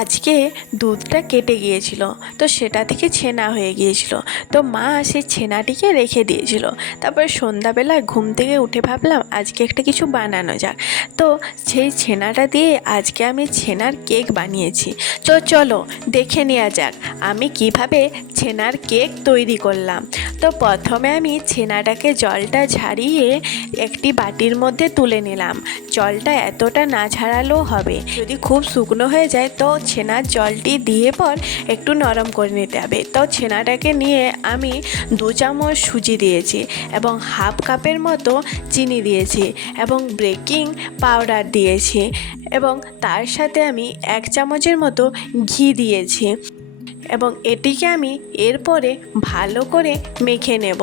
আজকে দুধটা কেটে গিয়েছিল, তো সেটা থেকে ছেনা হয়ে গিয়েছিল। তো মা সেই ছেনাটিকে রেখে দিয়েছিল। তারপরে সন্ধ্যাবেলায় ঘুম থেকে উঠে ভাবলাম আজকে একটা কিছু বানানো যাক। তো সেই ছেনাটা দিয়ে আজকে আমি ছেনার কেক বানিয়েছি। তো চলো দেখে নেওয়া যাক আমি কিভাবে ছেনার কেক তৈরি করলাম। তো প্রথমে আমি ছেনাটাকে জলটা ঝারিয়ে একটি বাটির মধ্যে তুলে নিলাম। জলটা এতটা না ঝাড়ালেও হবে, যদি খুব শুকনো হয়ে যায় তো ছেনার জলটি দিয়ে পর একটু নরম করে নিতে হবে। তো ছেনাটাকে নিয়ে আমি 2 চামচ সুজি দিয়েছি এবং হাফ কাপের মতো চিনি দিয়েছি এবং বেকিং পাউডার দিয়েছি এবং তার সাথে আমি 1 চামচের মতো ঘি দিয়েছি এবং এটিকে আমি এরপরে ভালো করে মেখে নেব।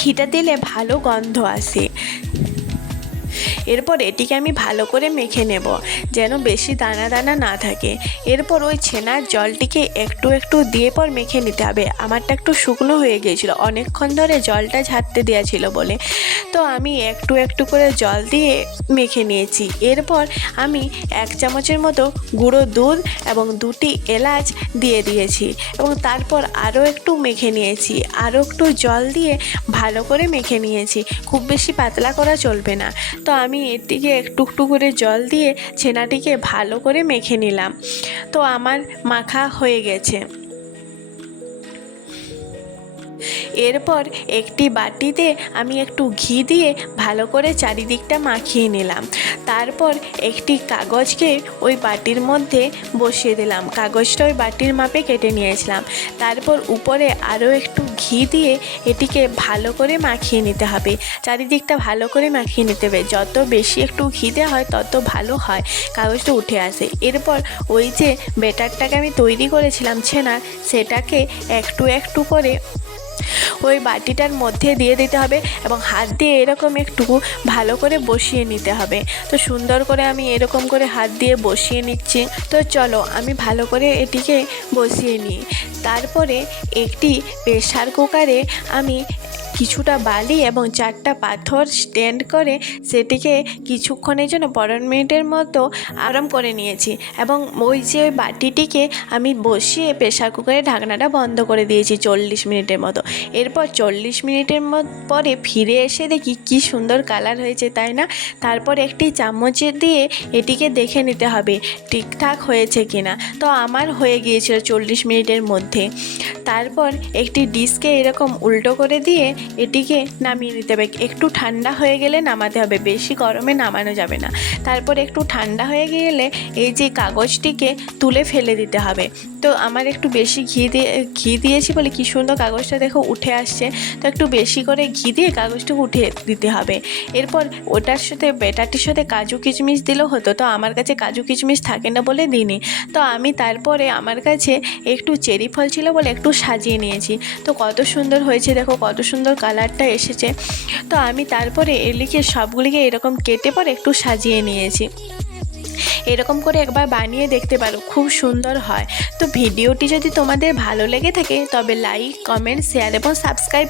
ঘিটা দিলে ভালো গন্ধ আসে। এরপর এটিকে আমি ভালো করে মেখে নেব যেন বেশি দানা দানা না থাকে। এরপর ওই ছেনার জলটিকে একটু একটু দিয়ে পর মেখে নিতে হবে। আমারটা একটু শুকনো হয়ে গিয়েছিল, অনেকক্ষণ ধরে জলটা ঝাড়তে দেওয়া ছিল বলে। তো আমি একটু একটু করে জল দিয়ে মেখে নিয়েছি। এরপর আমি 1 চামচের মতো গুঁড়ো দুধ এবং 2টি এলাচ দিয়ে দিয়েছি এবং তারপর আরও একটু মেখে নিয়েছি। আরও একটু জল দিয়ে ভালো করে মেখে নিয়েছি, খুব বেশি পাতলা করা চলবে না। তো আমি এটিকে একটু একটু করে জল দিয়ে ছেনাটিকে ভালো করে মেখে নিলাম। তো আমার মাখা হয়ে গেছে। এরপর একটি বাটিতে আমি একটু ঘি দিয়ে ভালো করে চারিদিকটা মাখিয়ে নিলাম। তারপর একটি কাগজকে ওই বাটির মধ্যে বসিয়ে দিলাম। কাগজটা ওই বাটির মাপে কেটে নিয়েছিলাম। তারপর উপরে আরও একটু ঘি দিয়ে এটিকে ভালো করে মাখিয়ে নিতে হবে। চারিদিকটা ভালো করে মাখিয়ে নিতে হবে। যত বেশি একটু ঘি দেওয়া হয় তত ভালো হয়, কাগজটা উঠে আসে। এরপর ওই যে ব্যাটারটাকে আমি তৈরি করেছিলাম ছেনার, সেটাকে একটু একটু করে ওই বাটিটার মধ্যে দিয়ে দিতে হবে এবং হাত দিয়ে এরকম একটু ভালো করে বসিয়ে নিতে হবে। তো সুন্দর করে আমি এরকম করে হাত দিয়ে বসিয়ে নিচ্ছি। তো চলো আমি ভালো করে এটিকে বসিয়ে নিই। তারপরে একটি প্রেসার কুকারে আমি কিছুটা বালি এবং 4টা পাথর স্ট্যান্ড করে সেটিকে কিছুক্ষণের জন্য 15 মিনিটের মতো আরাম করে নিয়েছি এবং ওই যে বাটিটিকে আমি বসিয়ে প্রেসার কুকারের ঢাকনাটা বন্ধ করে দিয়েছি 40 মিনিটের মতো। এরপর 40 মিনিটের পরে ফিরে এসে দেখি কি সুন্দর কালার হয়েছে, তাই না? তারপর একটি চামচ দিয়ে এটিকে দেখে নিতে হবে ঠিকঠাক হয়েছে কিনা। তো আমার হয়ে গিয়েছিল 40 মিনিটের মধ্যে। তারপর একটি ডিশকে এরকম উল্টো করে দিয়ে এটিকে নামিয়ে নিতে হবে। একটু ঠান্ডা হয়ে গেলে নামাতে হবে, বেশি গরমে নামানো যাবে না। তারপর একটু ঠান্ডা হয়ে গেলে এই যে কাগজটিকে তুলে ফেলে দিতে হবে। তো আমার একটু বেশি ঘি দিয়েছি বলে কি সুন্দর কাগজটা দেখো উঠে আসছে। তো একটু বেশি করে ঘি দিয়ে কাগজটা উঠে দিতে হবে। এরপর ওটার সাথে ব্যাটারটির সাথে কাজু কিশমিশ দিলেও হতো, তো আমার কাছে কাজু কিশমিশ থাকে না বলে দিইনি। তো আমি তারপরে আমার কাছে একটু চেরি ফল ছিল বলে একটু সাজিয়ে নিয়েছি। তো কত সুন্দর হয়েছে দেখো, কত সুন্দর কালারটা এসেছে। তো আমি তারপরে এলিকে সবগুলিকে এরকম কেটে পরে একটু সাজিয়ে নিয়েছি। এরকম করে একবার বানিয়ে দেখতে পারো, খুব সুন্দর হয়। তো ভিডিওটি যদি তোমাদের ভালো লেগে থাকে তবে লাইক, কমেন্ট, শেয়ার এবং সাবস্ক্রাইব